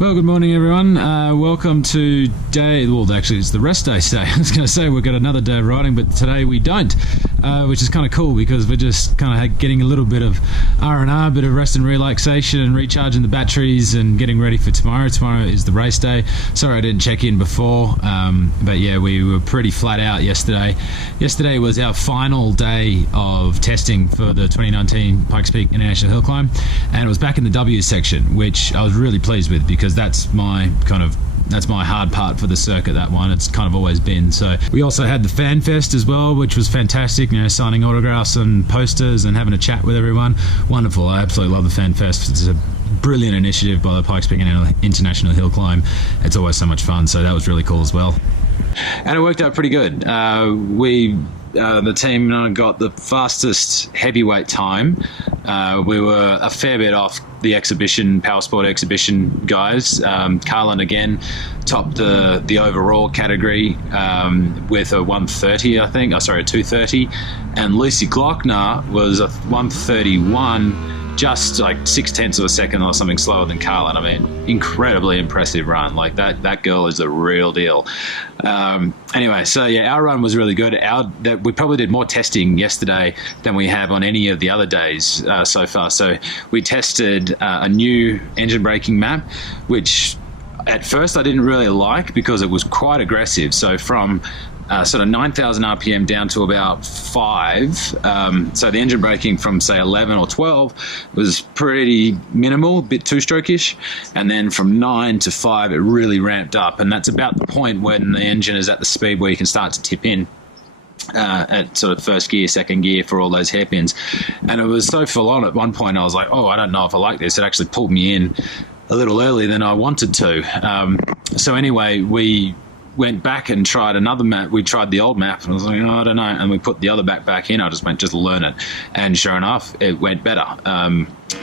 Well, good morning, everyone. Welcome to actually it's the rest day today. I was going to say we've got another day of riding, but today we don't, which is kind of cool because we're just kind of getting a little bit of R&R, a bit of rest and relaxation and recharging the batteries and getting ready for tomorrow. Tomorrow is the race day. Sorry I didn't check in before, but yeah, we were pretty flat out yesterday. Yesterday was our final day of testing for the 2019 Pikes Peak International Hill Climb, and it was back in the W section, which I was really pleased with because that's my hard part for the circuit, that one. It's kind of always been. So we also had the Fan Fest as well, which was fantastic, signing autographs and posters and having a chat with everyone. Wonderful. I absolutely love the Fan Fest. It's a brilliant initiative by the Pikes Peak International Hill Climb. It's always so much fun, so that was really cool as well. And it worked out pretty good. The team and I got the fastest heavyweight time. We were a fair bit off the exhibition, power sport exhibition guys. Carlin again topped the overall category with a 130, I think. A 230. And Lucy Glockner was a 131, just like 0.6 of a second or something slower than Carlin. I mean, incredibly impressive run. Like that girl is the real deal. Anyway, so yeah, our run was really good. We probably did more testing yesterday than we have on any of the other days so far. So we tested a new engine braking map, which at first I didn't really like because it was quite aggressive. So from sort of 9,000 RPM down to about 5. So the engine braking from say 11 or 12 was pretty minimal, a bit two-stroke-ish. And then from 9 to 5, it really ramped up. And that's about the point when the engine is at the speed where you can start to tip in at sort of first gear, second gear for all those hairpins. And it was so full on at one point, I was like, oh, I don't know if I like this. It actually pulled me in a little earlier than I wanted to. So anyway, we went back and tried another map. We tried the old map and I was like, oh, I don't know. And we put the other back in. I just went, just learn it. And sure enough, it went better.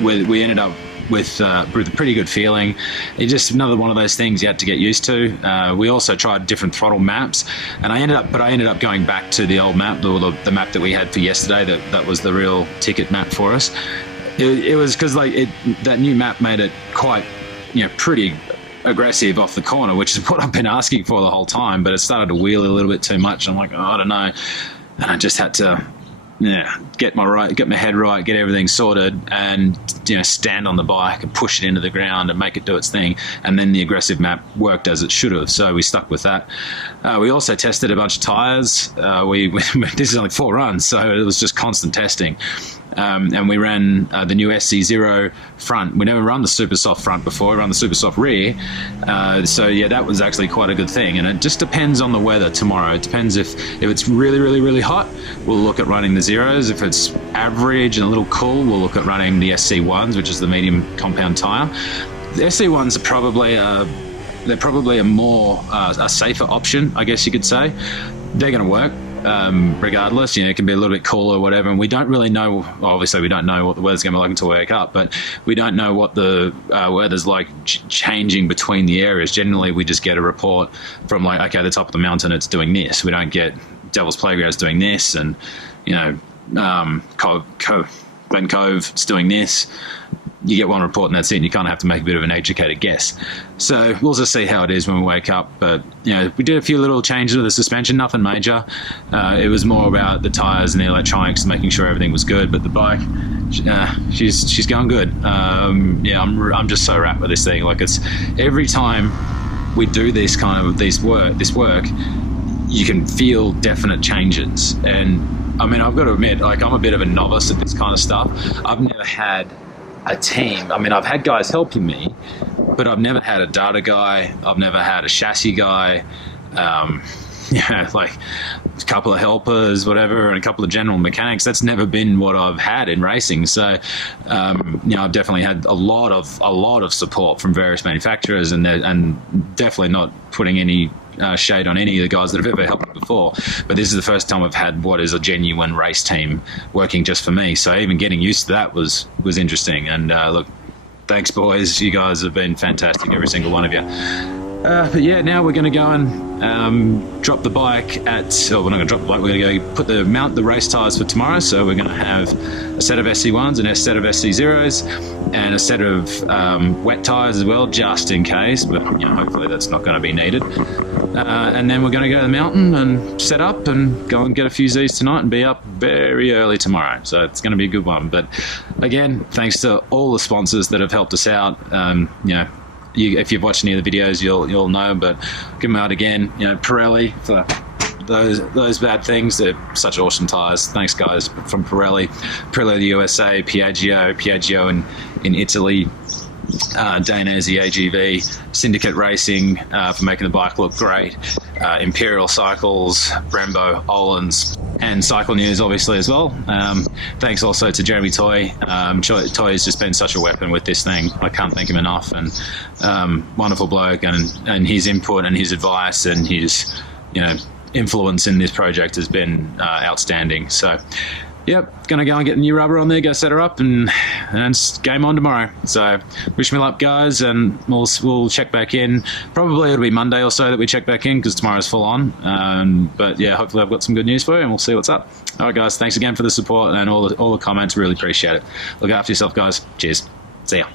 We ended up with a pretty good feeling. It's just another one of those things you had to get used to. We also tried different throttle maps, and I ended up going back to the old map, the map that we had for yesterday. That was the real ticket map for us. It was because that new map made it quite, pretty aggressive off the corner, which is what I've been asking for the whole time, but it started to wheel a little bit too much. I'm like, oh, I don't know. And I just had to get my head right, get everything sorted, and stand on the bike and push it into the ground and make it do its thing. And then the aggressive map worked as it should have, so we stuck with that. We also tested a bunch of tires. This is only 4 runs, so it was just constant testing. And we ran the new SC0 front. We never run the super soft front before. We run the super soft rear. So yeah, that was actually quite a good thing. And it just depends on the weather tomorrow. It depends if it's really, really, really hot, we'll look at running the zeros. If it's average and a little cool, we'll look at running the SC1s, which is the medium compound tire. The SC1s are probably a safer option, I guess you could say. They're going to work. Regardless, it can be a little bit cooler or whatever, and we don't really know. Obviously, we don't know what the weather's going to be like until we wake up, but we don't know what the weather's like changing between the areas. Generally, we just get a report from the top of the mountain, it's doing this. We don't get Devil's Playground's doing this, and Glen Cove is doing this. You get one report and that's it, and you kind of have to make a bit of an educated guess. So we'll just see how it is when we wake up. But we did a few little changes to the suspension, nothing major. It was more about the tires and the electronics, making sure everything was good. But the bike, she's going good. I'm just so wrapped with this thing. It's every time we do this work, you can feel definite changes. And I mean, I've got to admit, I'm a bit of a novice at this kind of stuff. I've never had a team. I mean, I've had guys helping me, but I've never had a data guy. I've never had a chassis guy. A couple of helpers, whatever, and a couple of general mechanics. That's never been what I've had in racing. So, I've definitely had a lot of support from various manufacturers, and definitely not putting any shade on any of the guys that have ever helped me before. But this is the first time I've had what is a genuine race team working just for me. So even getting used to that was interesting. And look, thanks boys, you guys have been fantastic, every single one of you. But yeah, now we're going to go and drop the bike at, we're not going to drop the bike, we're going to go mount the race tyres for tomorrow. So we're going to have a set of SC1s and a set of SC0s and a set of wet tyres as well, just in case, but hopefully that's not going to be needed. And then we're going to go to the mountain and set up and go and get a few Z's tonight and be up very early tomorrow. So it's going to be a good one. But again, thanks to all the sponsors that have helped us out. If you've watched any of the videos, you'll know, but give them out again. Pirelli for those bad things. They're such awesome tires. Thanks, guys, from Pirelli USA, Piaggio in Italy, Dainese AGV, Syndicate Racing for making the bike look great, Imperial Cycles, Brembo, Ohlins, and Cycle News obviously as well. Thanks also to Jeremy Toy. Toy has just been such a weapon with this thing. I can't thank him enough, and wonderful bloke, and his input and his advice and his influence in this project has been outstanding. So yep, gonna go and get the new rubber on there, go set her up, and it's game on tomorrow. So wish me luck, guys, and we'll check back in. Probably it'll be Monday or so that we check back in, because tomorrow's full on. But yeah, hopefully I've got some good news for you, and we'll see what's up. All right, guys, thanks again for the support and all the comments. Really appreciate it. Look after yourself, guys. Cheers. See ya.